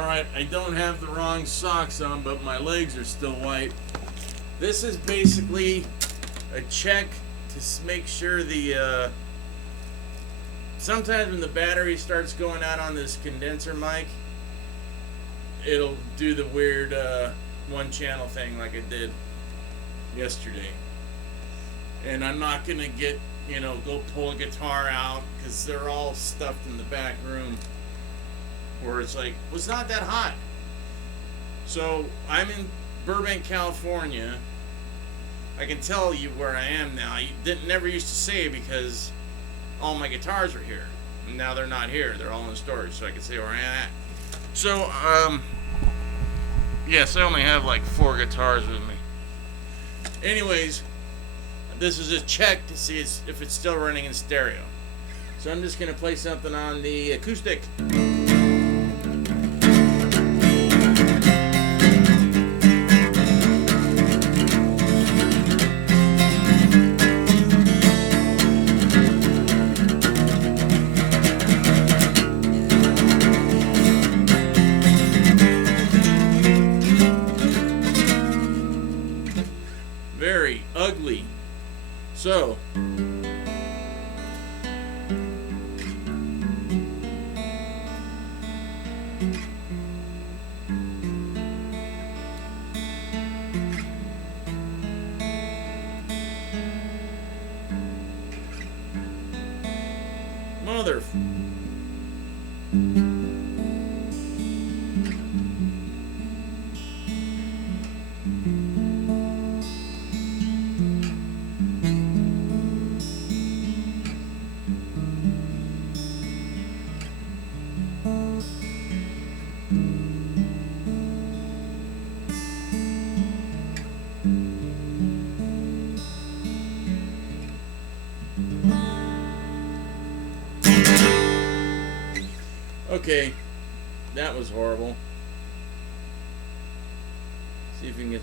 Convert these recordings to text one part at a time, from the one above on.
Alright, I don't have the wrong socks on, but my legs are still white. This is basically a check to make sure the, sometimes when the battery starts going out on this condenser mic, it'll do the weird, one channel thing like it did yesterday. And I'm not gonna go pull a guitar out, because they're all stuffed in the back room where it's like, well, it's not that hot. So I'm in Burbank, California. I can tell you where I am now. I never used to say because all my guitars are here. And now they're not here. They're all in storage, so I can say where I'm at. So, yes, I only have like 4 guitars with me. Anyways, this is a check to see if it's still running in stereo. So I'm just going to play something on the acoustic. Very ugly. So, mother. Okay, that was horrible. See if we can get...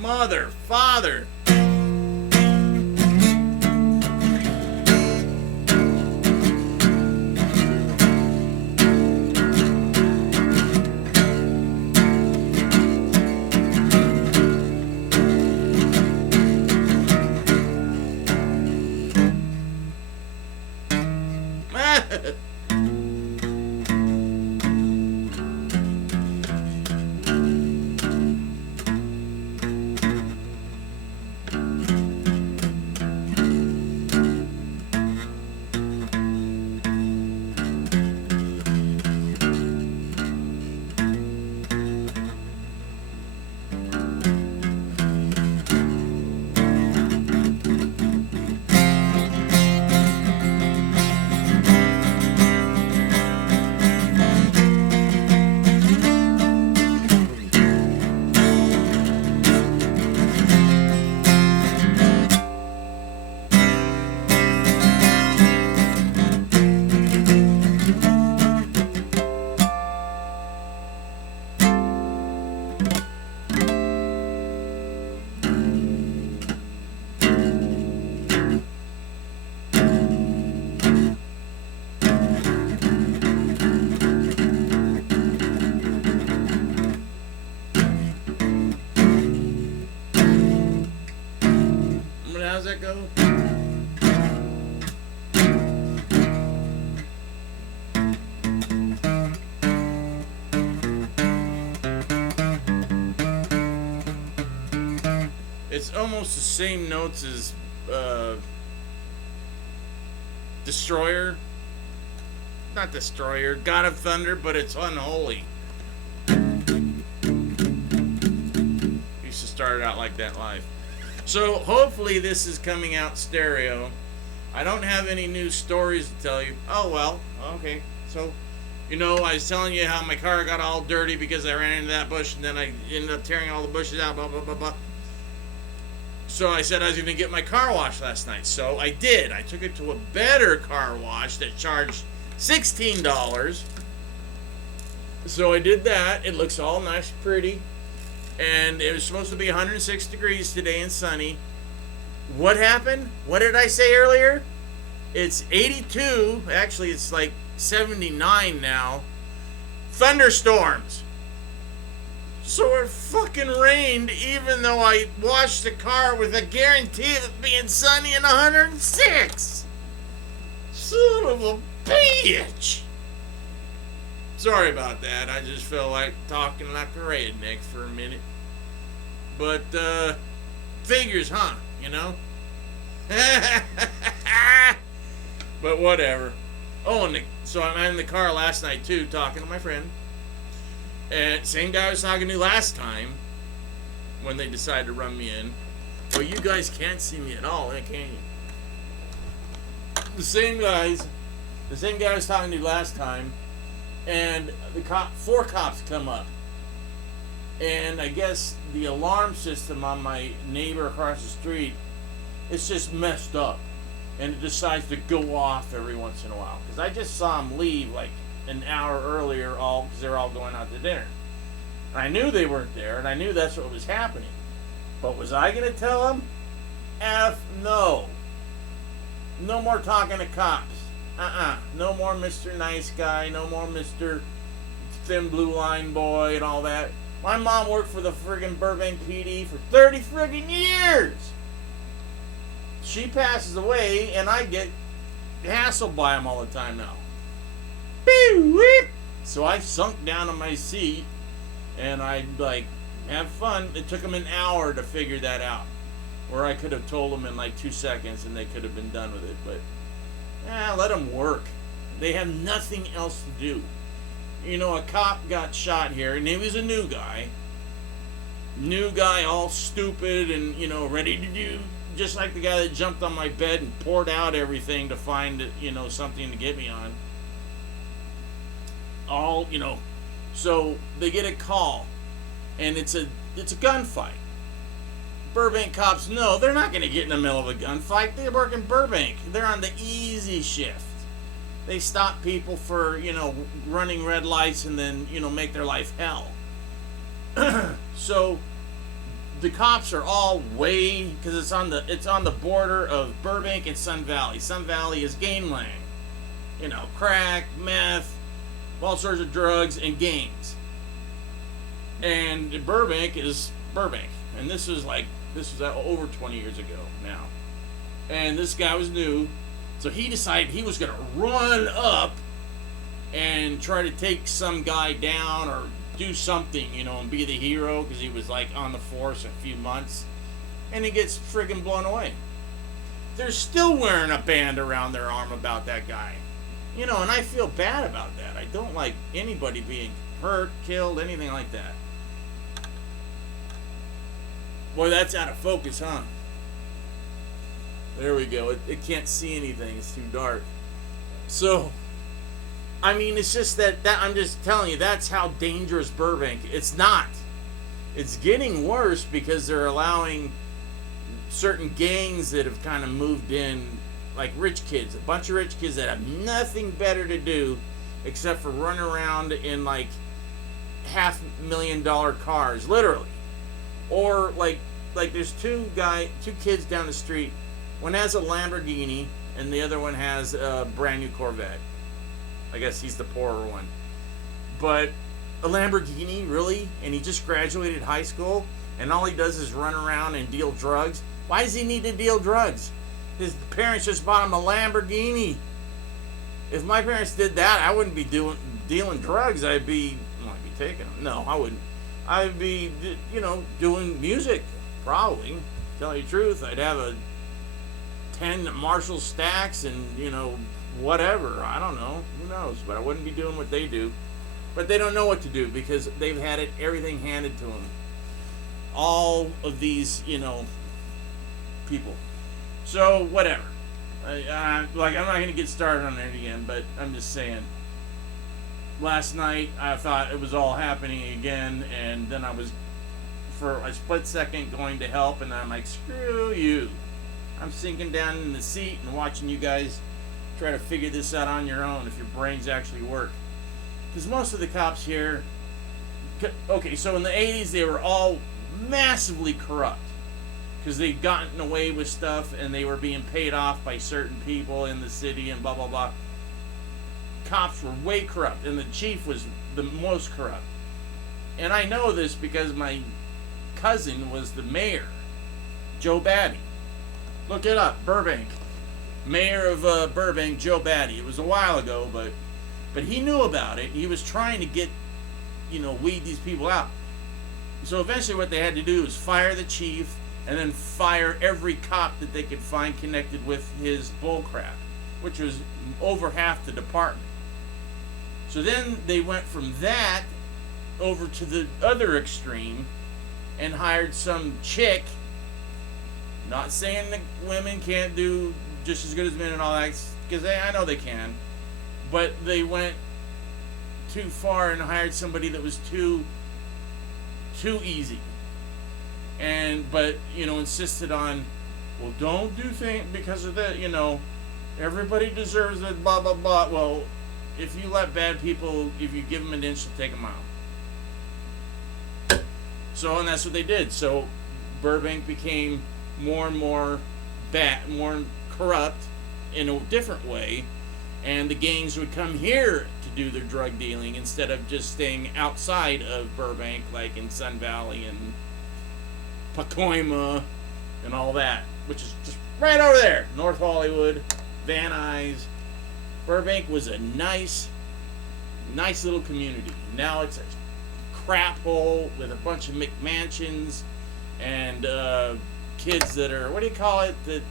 Mother, father. How's that go? It's almost the same notes as Destroyer. Not Destroyer, God of Thunder, but it's unholy. Used to start it out like that live. So hopefully this is coming out stereo. I don't have any new stories to tell you. Oh well, okay. So, I was telling you how my car got all dirty because I ran into that bush and then I ended up tearing all the bushes out, blah, blah, blah, blah. So I said I was going to get my car washed last night. So I did. I took it to a better car wash that charged $16. So I did that. It looks all nice, pretty. And it was supposed to be 106 degrees today and sunny. What happened? What did I say earlier? It's 82. Actually, it's like 79 now. Thunderstorms. So it fucking rained even though I washed the car with a guarantee of it being sunny and 106. Son of a bitch. Sorry about that. I just felt like talking like a redneck for a minute. But, figures, huh? But whatever. Oh, so I'm in the car last night, too, talking to my friend. And same guy I was talking to last time when they decided to run me in. Well, you guys can't see me at all, can you? The same guy I was talking to last time, and four cops come up. And I guess the alarm system on my neighbor across the street, it's just messed up. And it decides to go off every once in a while. Because I just saw them leave like an hour earlier, because they're all going out to dinner. And I knew they weren't there, and I knew that's what was happening. But was I going to tell them? F no. No more talking to cops. No more Mr. Nice Guy, no more Mr. Thin Blue Line Boy and all that. My mom worked for the friggin' Burbank PD for 30 friggin' years. She passes away, and I get hassled by them all the time now. So I sunk down in my seat, and I'd have fun. It took them an hour to figure that out, where I could have told them in 2 seconds, and they could have been done with it. But let them work. They have nothing else to do. A cop got shot here, and he was a new guy. New guy, all stupid and, ready to do, just like the guy that jumped on my bed and poured out everything to find, something to get me on. So they get a call, and it's a gunfight. Burbank cops know they're not going to get in the middle of a gunfight. They work in Burbank. They're on the easy shift. They stop people for, running red lights and then, make their life hell. So the cops are all because it's on the border of Burbank and Sun Valley. Sun Valley is gangland. Crack, meth, all sorts of drugs and gangs. And Burbank is Burbank. And this was over 20 years ago now. And this guy was new. So he decided he was going to run up and try to take some guy down or do something, and be the hero because he was on the force a few months. And he gets friggin' blown away. They're still wearing a band around their arm about that guy. And I feel bad about that. I don't like anybody being hurt, killed, anything like that. Boy, that's out of focus, huh? There we go. It can't see anything. It's too dark. So, it's just that I'm just telling you, that's how dangerous Burbank. It's not. It's getting worse because they're allowing certain gangs that have kind of moved in, like rich kids. A bunch of rich kids that have nothing better to do except for run around in $500,000 cars, literally. Or there's two kids down the street. One has a Lamborghini, and the other one has a brand new Corvette. I guess he's the poorer one. But a Lamborghini, really? And he just graduated high school, and all he does is run around and deal drugs? Why does he need to deal drugs? His parents just bought him a Lamborghini. If my parents did that, I wouldn't be dealing drugs. I'd be taking them. No, I wouldn't. I'd be, doing music, probably. To tell you the truth, I'd have a 10 Marshall stacks and, whatever. I don't know. Who knows? But I wouldn't be doing what they do. But they don't know what to do because they've had everything handed to them. All of these, people. So whatever. Like, I'm not gonna get started on it again, but I'm just saying. Last night I thought it was all happening again, and then I was, for a split second, going to help, and I'm like, screw you. I'm sinking down in the seat and watching you guys try to figure this out on your own if your brains actually work. Because most of the cops here, okay, so in the 80s they were all massively corrupt because they'd gotten away with stuff and they were being paid off by certain people in the city and blah blah blah. Cops were way corrupt, and the chief was the most corrupt. And I know this because my cousin was the mayor, Joe Batty. Look it up, Burbank. Mayor of Burbank, Joe Batty. It was a while ago, but he knew about it. He was trying to get, weed these people out. So eventually what they had to do was fire the chief and then fire every cop that they could find connected with his bullcrap, which was over half the department. So then they went from that over to the other extreme and hired some chick, not saying that women can't do just as good as men and all that, because I know they can, but they went too far and hired somebody that was too easy, but insisted on, well, don't do things because of that, everybody deserves it, blah blah blah. Well, if you let bad people, if you give them an inch, they'll take a mile. So, and that's what they did. So Burbank became more and more bad, more corrupt in a different way, and the gangs would come here to do their drug dealing instead of just staying outside of Burbank, like in Sun Valley and Pacoima and all that, which is just right over there, North Hollywood, Van Nuys. Burbank was a nice little community. Now it's a crap hole with a bunch of McMansions and kids that are, what do you call it, that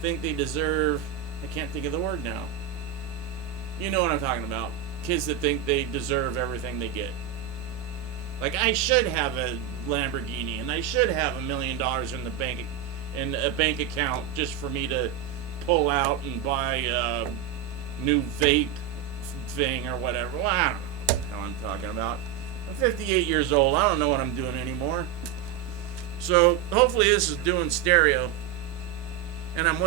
think they deserve, I can't think of the word now. You know what I'm talking about. Kids that think they deserve everything they get. Like, I should have a Lamborghini and I should have $1 million in a bank account just for me to pull out and buy a new vape thing or whatever. Well, I don't know what the hell I'm talking about. I'm 58 years old. I don't know what I'm doing anymore. So hopefully this is doing stereo. And I'm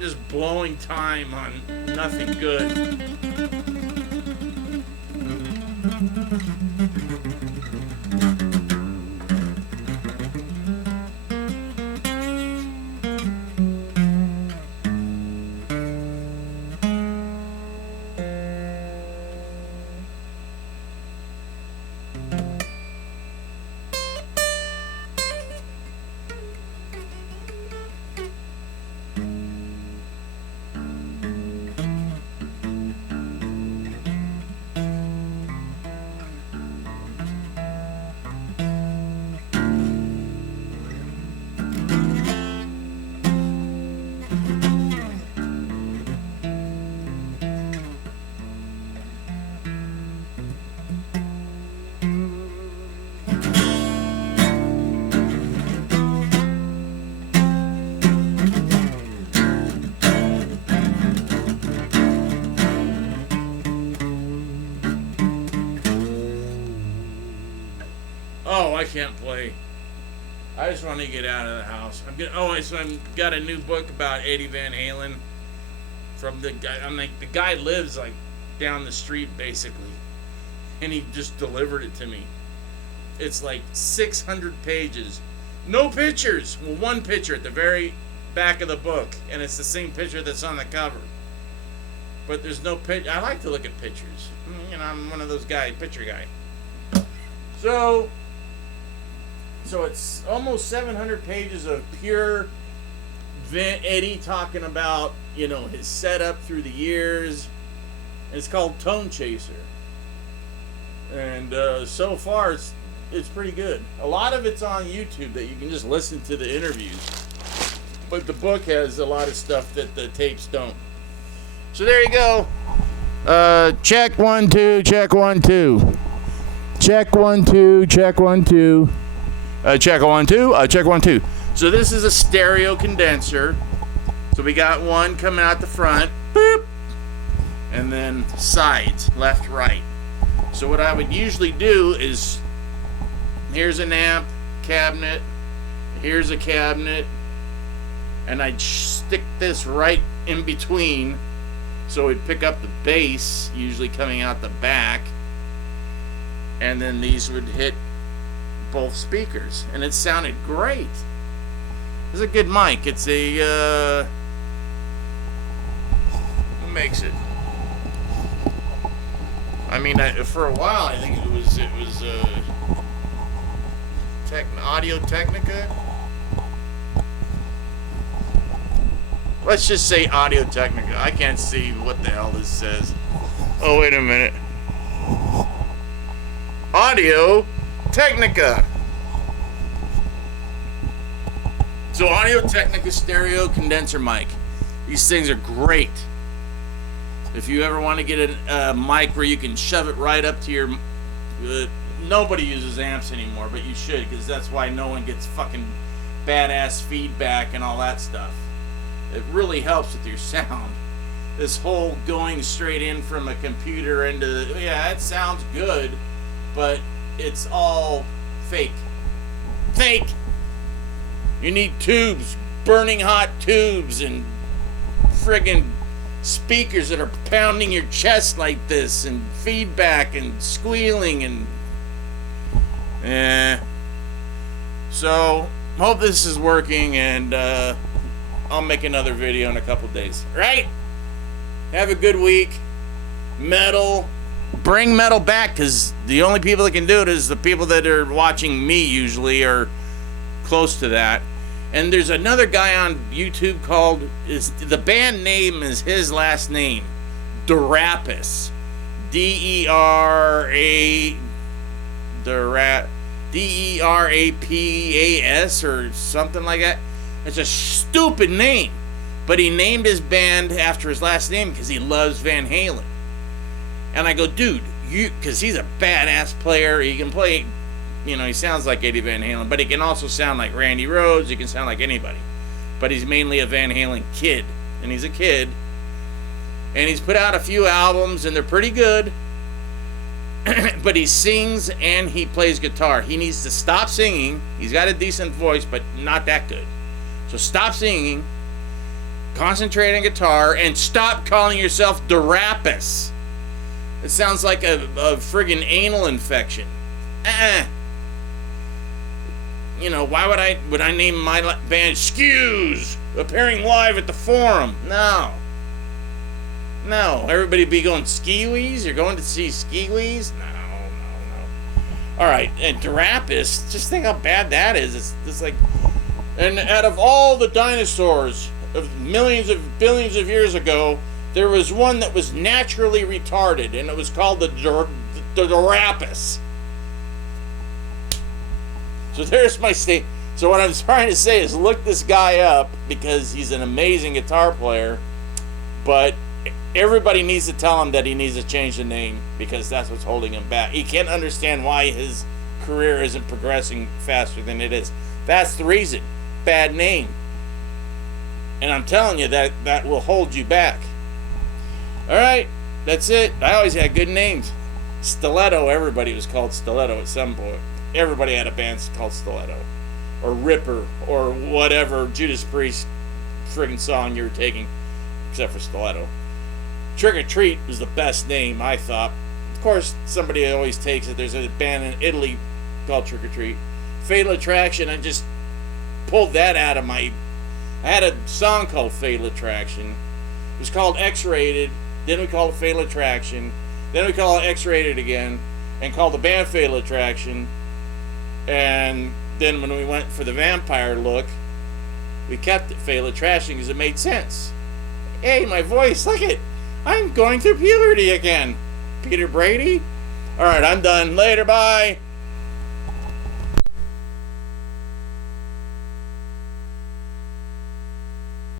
just blowing time on nothing good. Oh, I can't play. I just want to get out of the house. I'm got a new book about Eddie Van Halen from the guy. The guy lives like down the street basically, and he just delivered it to me. It's like 600 pages, no pictures. Well, one picture at the very back of the book, and it's the same picture that's on the cover. But there's no picture. I like to look at pictures. I'm one of those picture guy. So it's almost 700 pages of pure Eddie talking about, his setup through the years. It's called Tone Chaser. And so far, it's pretty good. A lot of it's on YouTube that you can just listen to the interviews. But the book has a lot of stuff that the tapes don't. So there you go. Check 1 2, check 1 2. Check 1 2, check 1 2. Check 1 2, check 1 2. So this is a stereo condenser. So we got one coming out the front, boop, and then sides, left, right. So what I would usually do is, here's an amp cabinet, here's a cabinet, and I'd stick this right in between so it'd pick up the bass, usually coming out the back, and then these would hit both speakers, and it sounded great. It's a good mic. It's a what makes it? I mean, for a while I think it was Audio Technica. Let's just say Audio Technica. I can't see what the hell this says. Oh, wait a minute. Audio Technica. So Audio Technica stereo condenser mic. These things are great. If you ever want to get a mic where you can shove it right up to your... nobody uses amps anymore, but you should, because that's why no one gets fucking badass feedback and all that stuff. It really helps with your sound. This whole going straight in from a computer into... Yeah, it sounds good, but it's all fake. Fake! You need tubes, burning hot tubes, and friggin' speakers that are pounding your chest like this, and feedback and squealing and... So, hope this is working, and I'll make another video in a couple days. Right? Have a good week. Metal. Bring metal back, because the only people that can do it is the people that are watching me usually, or close to that. And there's another guy on YouTube called, the band name is his last name, Derapus. D-E-R-A-P-A-S or something like that. It's a stupid name, but he named his band after his last name because he loves Van Halen. And I go, dude, because he's a badass player. He can play, he sounds like Eddie Van Halen, but he can also sound like Randy Rhoads. He can sound like anybody. But he's mainly a Van Halen kid, and he's a kid. And he's put out a few albums, and they're pretty good. But he sings and he plays guitar. He needs to stop singing. He's got a decent voice, but not that good. So stop singing, concentrate on guitar, and stop calling yourself Derapus. It sounds like a friggin' anal infection. Why would I name my band Skews, appearing live at the Forum? No, everybody be going Skiwees? You're going to see Skiwees? No. Alright, and Derapus, just think how bad that is. It's like, and out of all the dinosaurs of millions of billions of years ago, there was one that was naturally retarded, and it was called the Derapus. So there's my state. So what I'm trying to say is look this guy up, because he's an amazing guitar player, but everybody needs to tell him that he needs to change the name, because that's what's holding him back. He can't understand why his career isn't progressing faster than it is. That's the reason. Bad name. And I'm telling you that will hold you back. Alright, that's it. I always had good names. Stiletto, everybody was called Stiletto at some point. Everybody had a band called Stiletto. Or Ripper, or whatever Judas Priest friggin' song you were taking, except for Stiletto. Trick or Treat was the best name, I thought. Of course, somebody always takes it. There's a band in Italy called Trick or Treat. Fatal Attraction, I just pulled that out of my... I had a song called Fatal Attraction. It was called X-Rated. Then we called it Fatal Attraction. Then we called it X-Rated again. And called the band Fatal Attraction. And then when we went for the vampire look, we kept it Fatal Attraction because it made sense. Hey, my voice, look it. I'm going through puberty again. Peter Brady? Alright, I'm done. Later, bye.